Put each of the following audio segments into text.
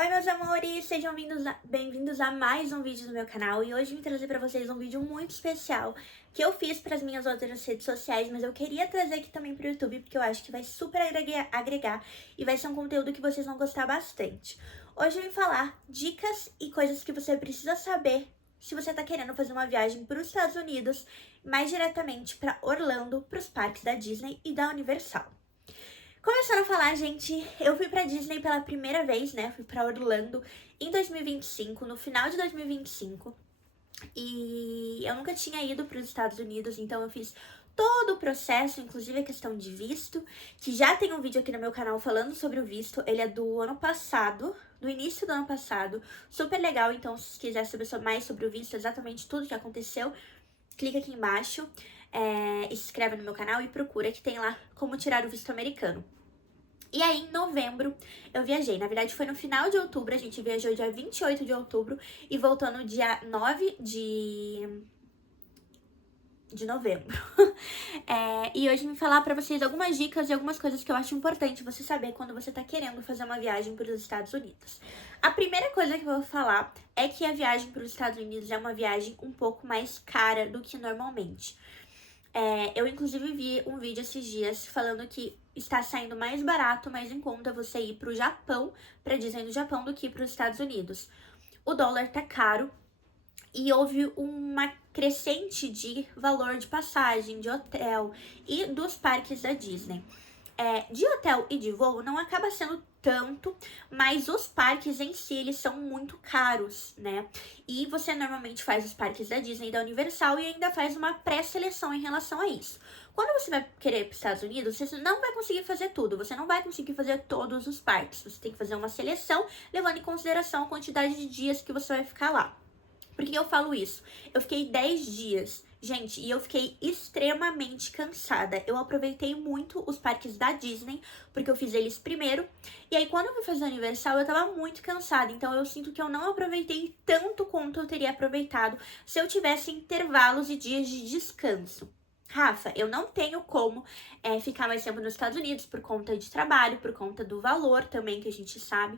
Oi, meus amores, sejam bem-vindos a mais um vídeo do meu canal. E hoje eu vim trazer pra vocês um vídeo muito especial que eu fiz para as minhas outras redes sociais, mas eu queria trazer aqui também pro YouTube porque eu acho que vai super agregar e vai ser um conteúdo que vocês vão gostar bastante. Hoje eu vim falar dicas e coisas que você precisa saber se você tá querendo fazer uma viagem para os Estados Unidos, mais diretamente para Orlando, para os parques da Disney e da Universal. Começando a falar, gente, eu fui pra Disney pela primeira vez, né? Fui pra Orlando em 2025, no final de 2025. E eu nunca tinha ido para os Estados Unidos, então eu fiz todo o processo, inclusive a questão de visto, que já tem um vídeo aqui no meu canal falando sobre o visto. Ele é do ano passado, do início do ano passado, super legal. Então, se quiser saber mais sobre o visto, exatamente tudo que aconteceu, clica aqui embaixo, se inscreve no meu canal e procura que tem lá como tirar o visto americano. E aí, em novembro, eu viajei. Na verdade, foi no final de outubro. A gente viajou dia 28 de outubro e voltou no dia 9 de novembro. E hoje eu vim falar pra vocês algumas dicas e algumas coisas que eu acho importante você saber quando você tá querendo fazer uma viagem para os Estados Unidos. A primeira coisa que eu vou falar é que a viagem para os Estados Unidos é uma viagem um pouco mais cara do que normalmente. Eu inclusive vi um vídeo esses dias falando que está saindo mais barato, mais em conta você ir pro Japão, pra Disney do Japão, do que para os Estados Unidos. O dólar tá caro e houve uma crescente de valor de passagem, de hotel e dos parques da Disney. De hotel e de voo não acaba sendo tanto, mas os parques em si, eles são muito caros, né? E você normalmente faz os parques da Disney e da Universal e ainda faz uma pré-seleção em relação a isso. Quando você vai querer ir para os Estados Unidos, você não vai conseguir fazer tudo, você não vai conseguir fazer todos os parques. Você tem que fazer uma seleção, levando em consideração a quantidade de dias que você vai ficar lá. Por que eu falo isso? Eu fiquei 10 dias, gente, e eu fiquei extremamente cansada. Eu aproveitei muito os parques da Disney, porque eu fiz eles primeiro. E aí, quando eu fui fazer o Universal, eu tava muito cansada. Então, eu sinto que eu não aproveitei tanto quanto eu teria aproveitado se eu tivesse intervalos e dias de descanso. Rafa, eu não tenho como ficar mais tempo nos Estados Unidos por conta de trabalho, por conta do valor também, que a gente sabe.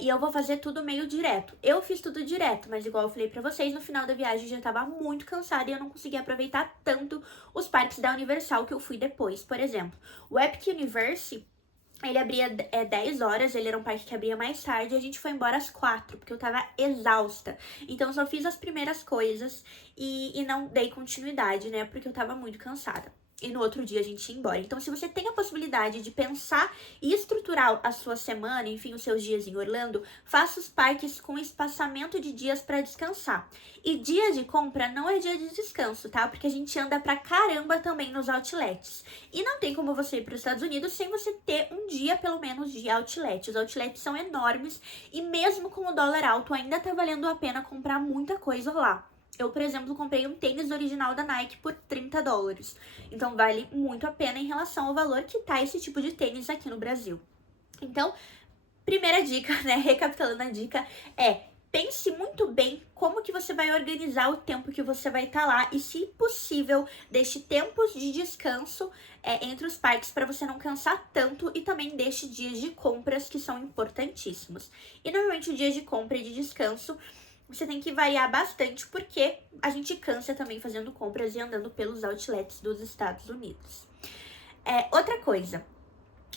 E eu vou fazer tudo meio direto. Eu fiz tudo direto, mas igual eu falei pra vocês, no final da viagem eu já tava muito cansada e eu não conseguia aproveitar tanto os parques da Universal que eu fui depois. Por exemplo, o Epic Universe, ele abria 10 horas, ele era um parque que abria mais tarde e a gente foi embora às 4, porque eu tava exausta. Então eu só fiz as primeiras coisas e não dei continuidade, né, porque eu tava muito cansada. E no outro dia a gente ia embora. Então, se você tem a possibilidade de pensar e estruturar a sua semana, enfim, os seus dias em Orlando, faça os parques com espaçamento de dias para descansar. E dia de compra não é dia de descanso, tá? Porque a gente anda pra caramba também nos outlets. E não tem como você ir para os Estados Unidos sem você ter um dia, pelo menos, de outlet. Os outlets são enormes e mesmo com o dólar alto, ainda tá valendo a pena comprar muita coisa lá. Eu, por exemplo, comprei um tênis original da Nike por $30. Então, vale muito a pena em relação ao valor que tá esse tipo de tênis aqui no Brasil. Então, primeira dica, né, recapitulando a dica, pense muito bem como que você vai organizar o tempo que você vai estar lá e, se possível, deixe tempos de descanso entre os parques para você não cansar tanto e também deixe dias de compras que são importantíssimos. E, normalmente, o dia de compra e de descanso você tem que variar bastante, porque a gente cansa também fazendo compras e andando pelos outlets dos Estados Unidos. Outra coisa,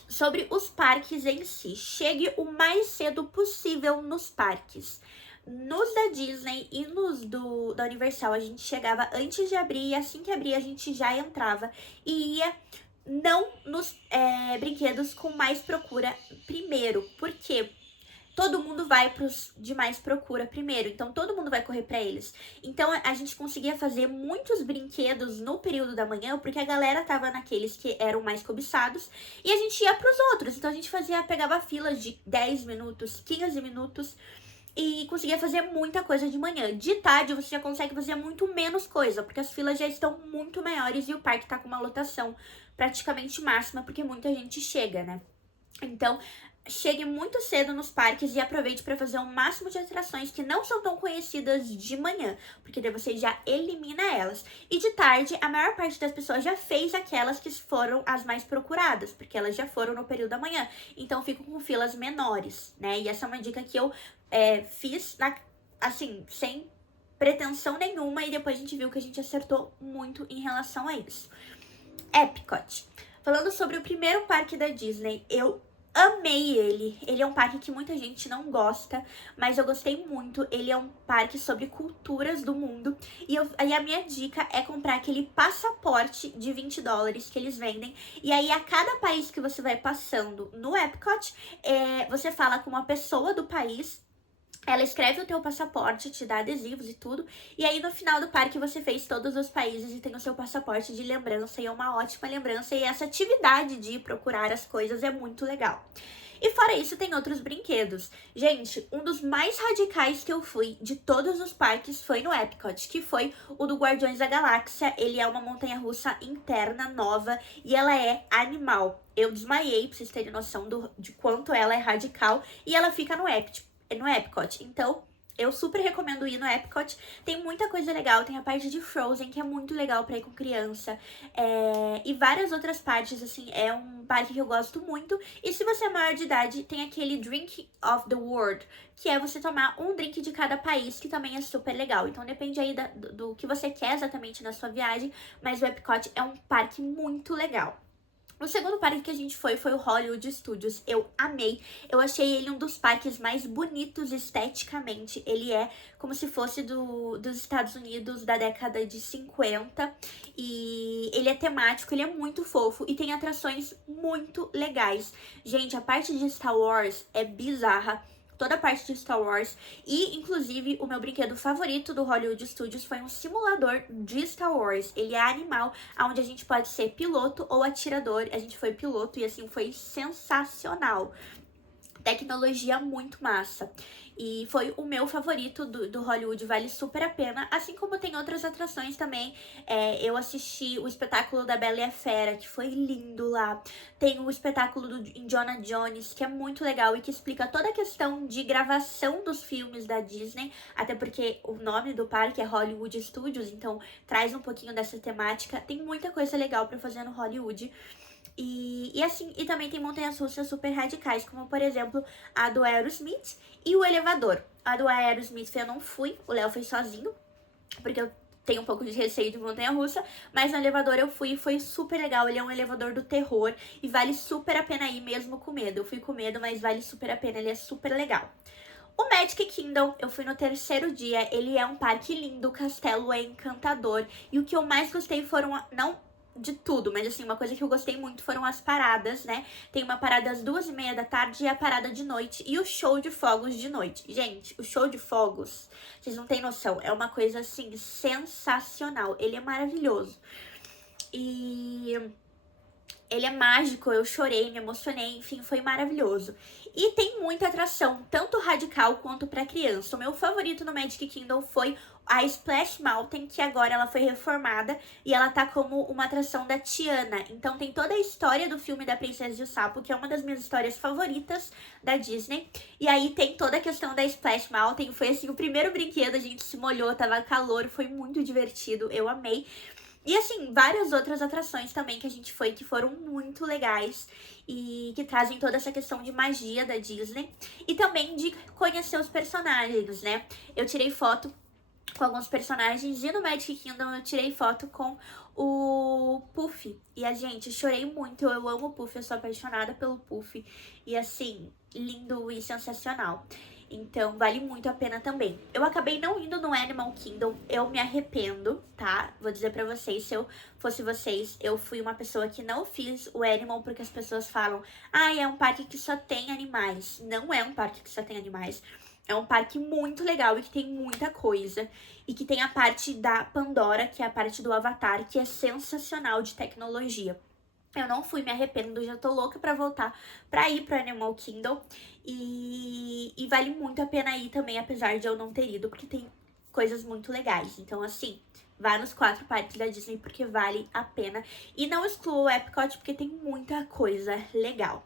sobre os parques em si, chegue o mais cedo possível nos parques. Nos da Disney e nos da Universal, a gente chegava antes de abrir e assim que abria a gente já entrava e ia não nos brinquedos com mais procura primeiro, porque todo mundo vai pros de mais procura primeiro, então todo mundo vai correr pra eles. Então a gente conseguia fazer muitos brinquedos no período da manhã, porque a galera tava naqueles que eram mais cobiçados, e a gente ia pros outros. Então a gente pegava filas de 10 minutos, 15 minutos, e conseguia fazer muita coisa de manhã. De tarde você já consegue fazer muito menos coisa, porque as filas já estão muito maiores e o parque tá com uma lotação praticamente máxima, porque muita gente chega, né? Então, chegue muito cedo nos parques e aproveite para fazer o máximo de atrações que não são tão conhecidas de manhã, porque daí você já elimina elas. E de tarde, a maior parte das pessoas já fez aquelas que foram as mais procuradas, porque elas já foram no período da manhã. Então, ficam com filas menores, né? E essa é uma dica que eu fiz, assim, sem pretensão nenhuma, e depois a gente viu que a gente acertou muito em relação a isso. Epcot. Falando sobre o primeiro parque da Disney, eu amei ele. Ele é um parque que muita gente não gosta, mas eu gostei muito. Ele é um parque sobre culturas do mundo. E a minha dica é comprar aquele passaporte de $20 que eles vendem. E aí, a cada país que você vai passando no Epcot, você fala com uma pessoa do país. Ela escreve o teu passaporte, te dá adesivos e tudo. E aí, no final do parque, você fez todos os países e tem o seu passaporte de lembrança. E é uma ótima lembrança. E essa atividade de procurar as coisas é muito legal. E fora isso, tem outros brinquedos. Gente, um dos mais radicais que eu fui de todos os parques foi no Epcot, que foi o do Guardiões da Galáxia. Ele é uma montanha-russa interna, nova, e ela é animal. Eu desmaiei, pra vocês terem noção de quanto ela é radical. E ela fica no Epcot. Então, eu super recomendo ir no Epcot. Tem muita coisa legal. Tem a parte de Frozen, que é muito legal pra ir com criança. E várias outras partes, assim. É um parque que eu gosto muito. E se você é maior de idade, tem aquele Drink of the World, que é você tomar um drink de cada país, que também é super legal. Então, depende aí do que você quer exatamente na sua viagem. Mas o Epcot é um parque muito legal. O segundo parque que a gente foi o Hollywood Studios. Eu amei. Eu achei ele um dos parques mais bonitos esteticamente. Ele é como se fosse dos Estados Unidos da década de 50. E ele é temático, ele é muito fofo e tem atrações muito legais. Gente, a parte de Star Wars é bizarra. Toda a parte de Star Wars. E, inclusive, o meu brinquedo favorito do Hollywood Studios foi um simulador de Star Wars. Ele é animal, onde a gente pode ser piloto ou atirador. A gente foi piloto e, assim, foi sensacional. Tecnologia muito massa. E foi o meu favorito do Hollywood, vale super a pena. Assim como tem outras atrações também. Eu assisti o espetáculo da Bela e a Fera, que foi lindo lá. Tem o espetáculo do Indiana Jones, que é muito legal e que explica toda a questão de gravação dos filmes da Disney. Até porque o nome do parque é Hollywood Studios, então traz um pouquinho dessa temática. Tem muita coisa legal pra fazer no Hollywood. E também tem montanhas russas super radicais, como por exemplo a do Aerosmith e o elevador. A do Aerosmith eu não fui, o Léo foi sozinho, porque eu tenho um pouco de receio de montanha russa, mas no elevador eu fui e foi super legal. Ele é um elevador do terror e vale super a pena ir mesmo com medo. Eu fui com medo, mas vale super a pena, ele é super legal. O Magic Kingdom, eu fui no terceiro dia, ele é um parque lindo, o castelo é encantador. E o que eu mais gostei foram, não de tudo, mas assim, uma coisa que eu gostei muito foram as paradas, né? Tem uma parada às 2h30 da tarde e a parada de noite e o show de fogos de noite. Gente, o show de fogos, vocês não têm noção, é uma coisa assim, sensacional. Ele é maravilhoso. E ele é mágico, eu chorei, me emocionei, enfim, foi maravilhoso. E tem muita atração, tanto radical quanto para criança. O meu favorito no Magic Kingdom foi a Splash Mountain, que agora ela foi reformada e ela tá como uma atração da Tiana. Então tem toda a história do filme da Princesa e o Sapo, que é uma das minhas histórias favoritas da Disney. E aí tem toda a questão da Splash Mountain, foi assim, o primeiro brinquedo, a gente se molhou, tava calor, foi muito divertido, eu amei. E assim, várias outras atrações também que a gente foi que foram muito legais e que trazem toda essa questão de magia da Disney e também de conhecer os personagens, né? Eu tirei foto com alguns personagens e no Magic Kingdom eu tirei foto com o Puff. E a gente, chorei muito, eu amo o Puff, eu sou apaixonada pelo Puff. E assim, lindo e sensacional. Então, vale muito a pena também. Eu acabei não indo no Animal Kingdom, eu me arrependo, tá? Vou dizer pra vocês, se eu fosse vocês, eu fui uma pessoa que não fiz o Animal porque as pessoas falam, é um parque que só tem animais. Não é um parque que só tem animais. É um parque muito legal e que tem muita coisa. E que tem a parte da Pandora, que é a parte do Avatar, que é sensacional de tecnologia. Eu não fui, me arrependo, já tô louca pra voltar pra ir pro Animal Kingdom. E vale muito a pena ir também, apesar de eu não ter ido, porque tem coisas muito legais. Então, assim, vá nos 4 parques da Disney, porque vale a pena. E não exclua o Epcot, porque tem muita coisa legal.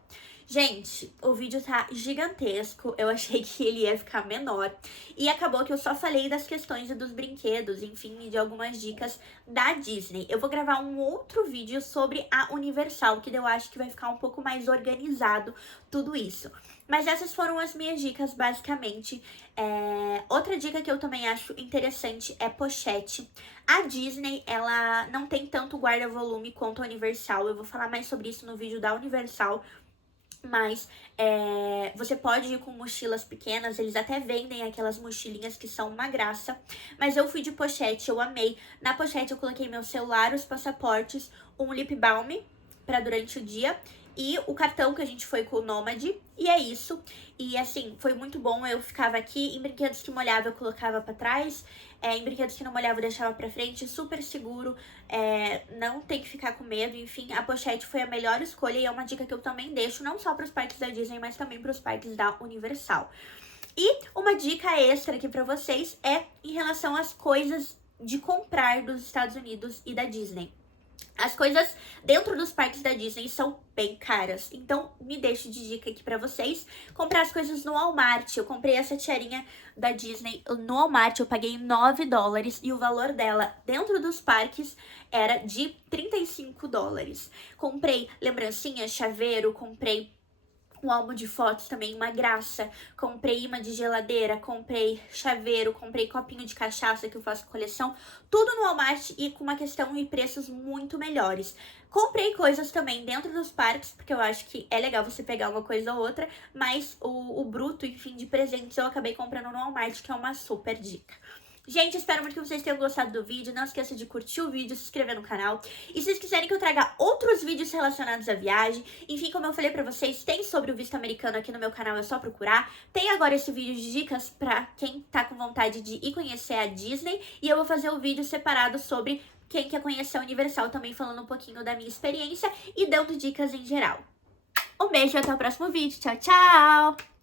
Gente, o vídeo tá gigantesco, eu achei que ele ia ficar menor. E acabou que eu só falei das questões e dos brinquedos, enfim, e de algumas dicas da Disney. Eu vou gravar um outro vídeo sobre a Universal, que eu acho que vai ficar um pouco mais organizado tudo isso. Mas essas foram as minhas dicas, basicamente. Outra dica que eu também acho interessante é pochete. A Disney, ela não tem tanto guarda-volume quanto a Universal. Eu vou falar mais sobre isso no vídeo da Universal. Mas você pode ir com mochilas pequenas, eles até vendem aquelas mochilinhas que são uma graça. Mas eu fui de pochete, eu amei. Na pochete eu coloquei meu celular, os passaportes, um lip balm pra durante o dia e o cartão que a gente foi com o Nômade. E é isso. E assim, foi muito bom. Eu ficava aqui, em brinquedos que molhava eu colocava pra trás. Em brinquedos que não molhava eu deixava pra frente, super seguro, não tem que ficar com medo, enfim, a pochete foi a melhor escolha e é uma dica que eu também deixo, não só pros parques da Disney, mas também pros parques da Universal. E uma dica extra aqui pra vocês é em relação às coisas de comprar dos Estados Unidos e da Disney. As coisas dentro dos parques da Disney são bem caras, então me deixo de dica aqui pra vocês. Comprar as coisas no Walmart. Eu comprei essa tiarinha da Disney no Walmart, eu paguei $9 e o valor dela dentro dos parques era de $35. Comprei lembrancinha, chaveiro, comprei um álbum de fotos também, uma graça. Comprei imã de geladeira, comprei chaveiro, comprei copinho de cachaça que eu faço coleção. Tudo no Walmart e com uma questão e preços muito melhores. Comprei coisas também dentro dos parques, porque eu acho que é legal você pegar uma coisa ou outra. Mas o bruto, enfim, de presentes eu acabei comprando no Walmart, que é uma super dica. Gente, espero muito que vocês tenham gostado do vídeo. Não esqueça de curtir o vídeo, se inscrever no canal. E se vocês quiserem que eu traga outros vídeos relacionados à viagem, enfim, como eu falei pra vocês, tem sobre o visto americano aqui no meu canal, é só procurar. Tem agora esse vídeo de dicas pra quem tá com vontade de ir conhecer a Disney. E eu vou fazer um vídeo separado sobre quem quer conhecer a Universal, também falando um pouquinho da minha experiência e dando dicas em geral. Um beijo e até o próximo vídeo. Tchau, tchau!